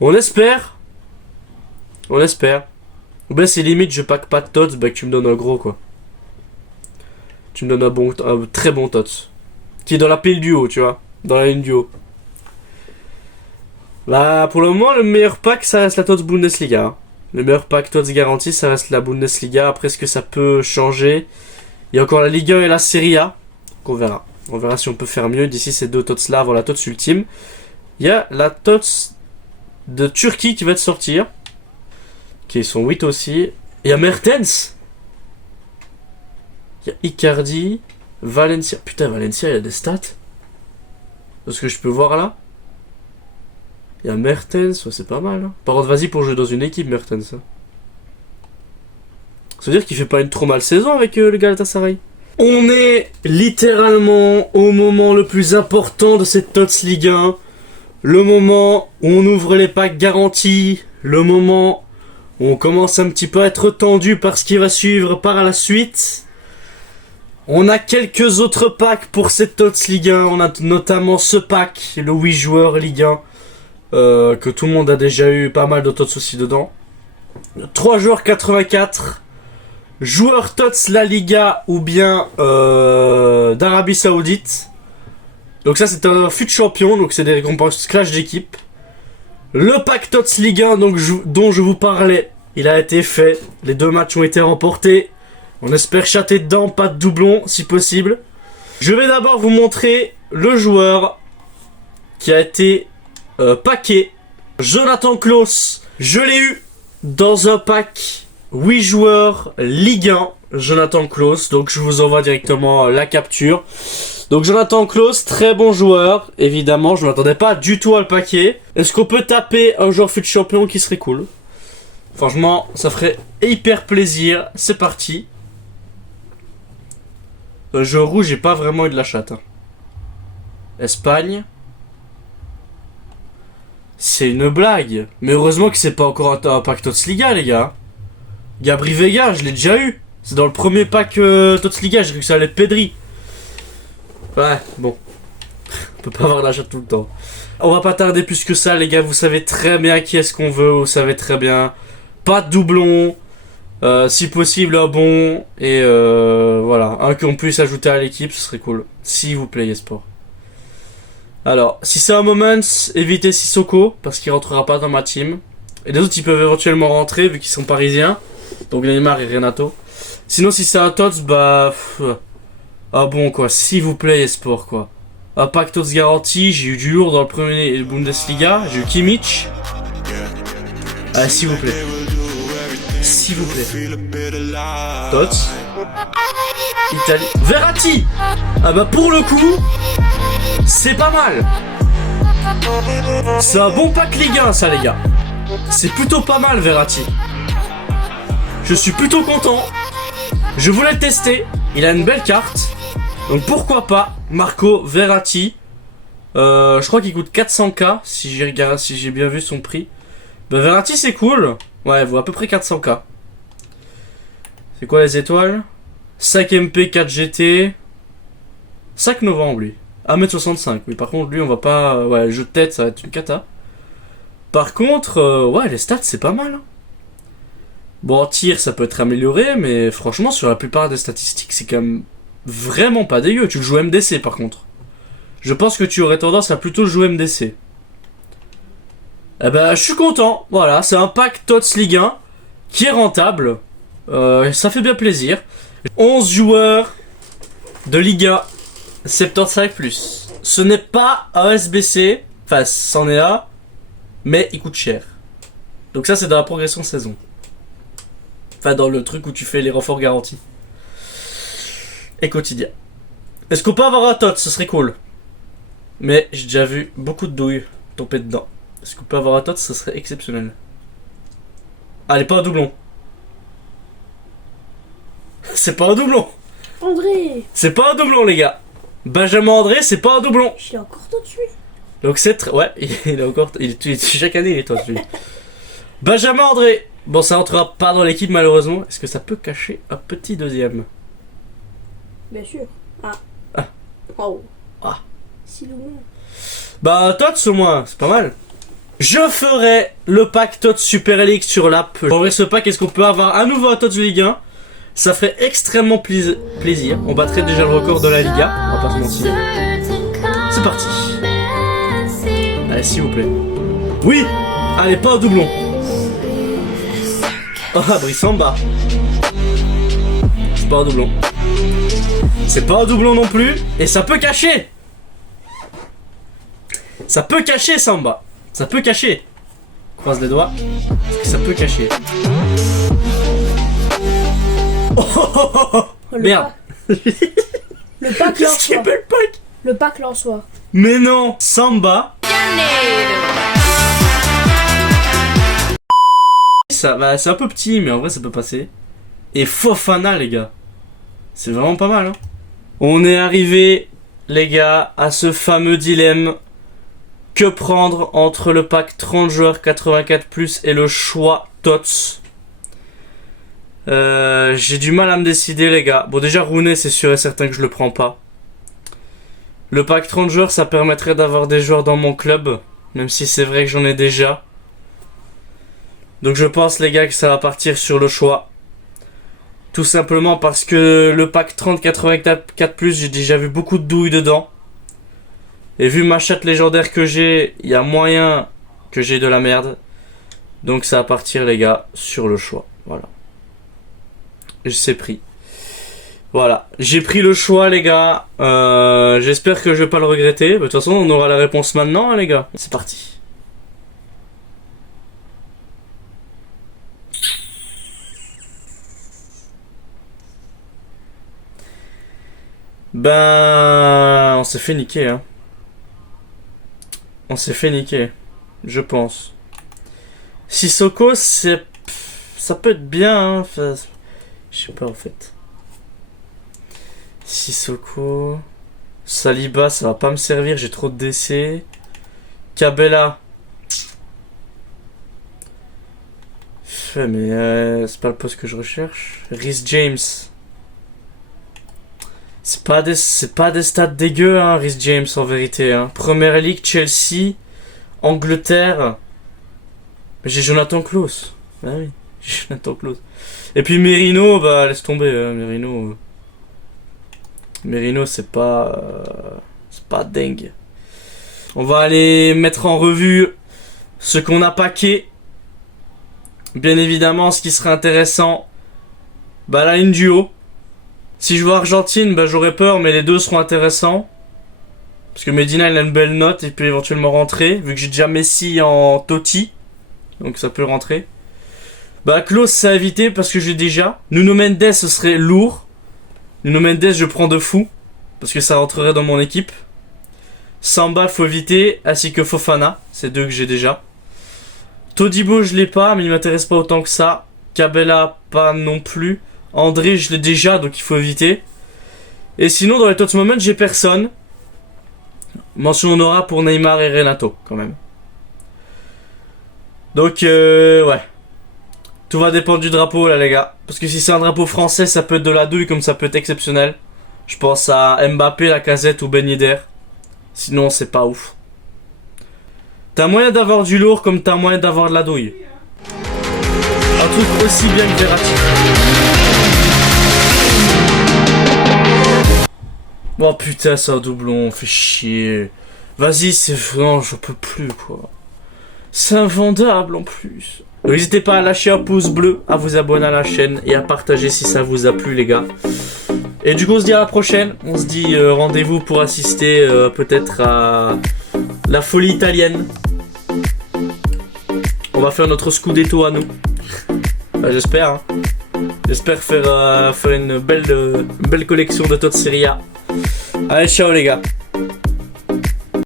On espère. On espère. Ben c'est limite je pack pas de tots, bah que tu me donnes un gros quoi. Tu me donnes un très bon tots. Qui est dans la pile du haut, tu vois. Dans la ligne du haut. Là, pour le moment, le meilleur pack, ça reste la tots Bundesliga. Hein. Le meilleur pack tots garanti, ça reste la Bundesliga. Après, est-ce que ça peut changer? Il y a encore la Ligue 1 et la Serie A. Donc on verra. On verra si on peut faire mieux d'ici ces deux tots là avant la tots ultime. Il y a la tots de Turquie qui va te sortir. Qui sont 8 aussi. Il y a Mertens. Il y a Icardi. Valencia. Putain, Valencia, il y a des stats. De ce que je peux voir là. Il y a Mertens, ouais, c'est pas mal. Hein. Par contre, vas-y pour jouer dans une équipe, Mertens. Hein. Ça veut dire qu'il fait pas une trop mal saison avec le Galatasaray. On est littéralement au moment le plus important de cette TOTS Ligue 1. Le moment où on ouvre les packs garantis. Le moment où on commence un petit peu à être tendu par ce qui va suivre par la suite. On a quelques autres packs pour cette TOTS Ligue 1. On a notamment ce pack, le 8 joueurs Ligue 1. Que tout le monde a déjà eu pas mal de TOTS aussi dedans. 3 joueurs 84. Joueurs TOTS La Liga ou bien d'Arabie Saoudite. Donc ça c'est un fut champion, donc c'est des récompenses clash d'équipe. Le pack TOTS Ligue 1 donc, dont je vous parlais, il a été fait. Les 2 matchs ont été remportés. On espère chater dedans, pas de doublon si possible. Je vais d'abord vous montrer le joueur qui a été paquet. Jonathan Klaus. Je l'ai eu dans un pack 8 joueurs Ligue 1. Jonathan Klaus. Donc je vous envoie directement la capture. Donc Jonathan Klaus, très bon joueur. Évidemment, je ne m'attendais pas du tout à le paquet. Est-ce qu'on peut taper un joueur fut champion qui serait cool? Franchement, ça ferait hyper plaisir. C'est parti. Jeu rouge, j'ai pas vraiment eu de la chatte. Hein. Espagne. C'est une blague. Mais heureusement que c'est pas encore un pack TOTS Liga, les gars. Gabri Vega, je l'ai déjà eu. C'est dans le premier pack TOTS Liga, j'ai cru que ça allait être Pedri. Ouais, bon. On peut pas avoir la chatte tout le temps. On va pas tarder plus que ça, les gars. Vous savez très bien qui est-ce qu'on veut. Vous savez très bien. Pas de doublon. Si possible, un bon. Et voilà. Un qu'on puisse ajouter à l'équipe, ce serait cool. S'il vous plaît, Esport. Alors, si c'est un moment, évitez Sissoko, parce qu'il rentrera pas dans ma team. Et les autres, ils peuvent éventuellement rentrer, vu qu'ils sont parisiens. Donc Neymar et Renato. Sinon, si c'est un TOTS, bah... ah bon, quoi. S'il vous plaît, Esport, quoi. Un pack TOTS garanti. J'ai eu du lourd dans le premier Bundesliga. J'ai eu Kimmich. Ah, s'il vous plaît. S'il vous plaît. TOTS. Italie. Verratti. Ah bah pour le coup... c'est pas mal. C'est un bon pack Ligue 1 ça les gars. C'est plutôt pas mal Verratti. Je suis plutôt content. Je voulais le tester. Il a une belle carte. Donc pourquoi pas Marco Verratti. Je crois qu'il coûte 400k si j'ai bien vu son prix. Bah Verratti c'est cool. Ouais, il vaut à peu près 400k. C'est quoi les étoiles? 5 MP 4 GT. 5 novembre lui. 1m65, mais par contre lui on va pas... ouais, le jeu de tête ça va être une cata. Par contre, ouais les stats c'est pas mal. Hein. Bon en tir ça peut être amélioré, mais franchement sur la plupart des statistiques c'est quand même vraiment pas dégueu. Tu le joues MDC par contre. Je pense que tu aurais tendance à plutôt jouer MDC. Eh ben je suis content, voilà, c'est un pack TOTS Ligue 1 qui est rentable. Ça fait bien plaisir. 11 joueurs de Ligue 1. 75+. Ce n'est pas un SBC, enfin c'en est un, mais il coûte cher. Donc ça c'est dans la progression saison. Enfin dans le truc où tu fais les renforts garantis. Et quotidien. Est-ce qu'on peut avoir un TOTS? Ce serait cool. Mais j'ai déjà vu beaucoup de douilles tomber dedans. Est-ce qu'on peut avoir un TOTS? Ce serait exceptionnel. Allez, pas un doublon. C'est pas un doublon. André. C'est pas un doublon les gars. Benjamin André, c'est pas un doublon. Je l'ai encore tout tué. Donc c'est ouais, il est encore, chaque année il est toi lui. Benjamin André. Bon, ça entrera pas dans l'équipe malheureusement. Est-ce que ça peut cacher un petit deuxième? Bien sûr. Ah. Ah. Oh. Ah. Si loin. Bah TOTS au moins, c'est pas mal. Je ferai le pack TOTS Super Elite sur l'app. Pour ouvrir ce pack, est-ce qu'on peut avoir à nouveau un TOTS Ligue 1? Ça ferait extrêmement plaisir. On battrait déjà le record de la Liga, on va pas se mentir. C'est parti. Allez, s'il vous plaît. Oui. Allez, pas un doublon. Oh, Brissamba. C'est pas un doublon. C'est pas un doublon non plus. Et ça peut cacher. Ça peut cacher, Samba. Ça peut cacher. Croise les doigts. Parce que ça peut cacher. Oh, oh, oh, oh. Merde. Le pack Qu'est-ce qu'il y a Lensois. le pack? Le pack Lensois. Mais non. Samba. Ça, bah, c'est un peu petit, mais en vrai ça peut passer. Et Fofana, les gars. C'est vraiment pas mal, hein. On est arrivé, les gars, à ce fameux dilemme. Que prendre entre le pack 30 joueurs 84+, et le choix TOTS? J'ai du mal à me décider, les gars. Bon, déjà, Rooney, c'est sûr et certain que je le prends pas. Le pack 30 joueurs, ça permettrait d'avoir des joueurs dans mon club. Même si c'est vrai que j'en ai déjà. Donc je pense, les gars, que ça va partir sur le choix. Tout simplement parce que le pack 30-84+, j'ai déjà vu beaucoup de douilles dedans. Et vu ma chatte légendaire que j'ai, il y a moyen que j'ai de la merde. Donc ça va partir, les gars, sur le choix. Voilà. Et c'est pris. Voilà. J'ai pris le choix, les gars. J'espère que je vais pas le regretter. De toute façon, on aura la réponse maintenant, hein, les gars. C'est parti. Ben... On s'est fait niquer, hein. On s'est fait niquer. Je pense. Sissoko, c'est... Ça peut être bien, hein. Enfin, je sais pas, en fait. Sissoko... Saliba, ça va pas me servir, j'ai trop de décès. Cabella. Mais c'est pas le poste que je recherche. Rhys James. C'est pas des stats dégueux, hein, Rhys James, en vérité. Hein. Première Ligue, Chelsea, Angleterre. Mais j'ai Jonathan Klaus. Ah oui, j'ai Jonathan Klaus. Et puis Merino, bah laisse tomber. Merino, c'est pas dingue. On va aller mettre en revue ce qu'on a paqué. Bien évidemment, ce qui serait intéressant, bah la ligne du haut. Si je vois Argentine, bah j'aurais peur, mais les deux seront intéressants. Parce que Medina, il a une belle note, et peut éventuellement rentrer, vu que j'ai déjà Messi en Totti. Donc ça peut rentrer. Bah Klose, c'est à éviter, parce que j'ai déjà. Nuno Mendes, ce serait lourd. Nuno Mendes, je prends de fou, parce que ça rentrerait dans mon équipe. Samba, faut éviter, ainsi que Fofana, c'est deux que j'ai déjà. Todibo, je l'ai pas, mais il m'intéresse pas autant que ça. Cabella, pas non plus. André, je l'ai déjà, donc il faut éviter. Et sinon, dans les TOTS Moments, j'ai personne. Mention honorable pour Neymar et Renato, quand même. Donc, ouais. Tout va dépendre du drapeau, là, les gars. Parce que si c'est un drapeau français, ça peut être de la douille, comme ça peut être exceptionnel. Je pense à Mbappé, Lacazette ou Ben Yedder. Sinon, c'est pas ouf. T'as moyen d'avoir du lourd, comme t'as moyen d'avoir de la douille. Un truc aussi bien que Verratti. Oh putain, c'est un doublon, fait chier. Vas-y, c'est... Non, j'en peux plus, quoi. C'est invendable, en plus. N'hésitez pas à lâcher un pouce bleu, à vous abonner à la chaîne et à partager si ça vous a plu, les gars. Et du coup, on se dit à la prochaine. On se dit rendez-vous pour assister peut-être à la folie italienne. On va faire notre Scudetto à nous. Enfin, j'espère, hein. J'espère faire une belle collection de TOTS Serie A. Allez, ciao les gars.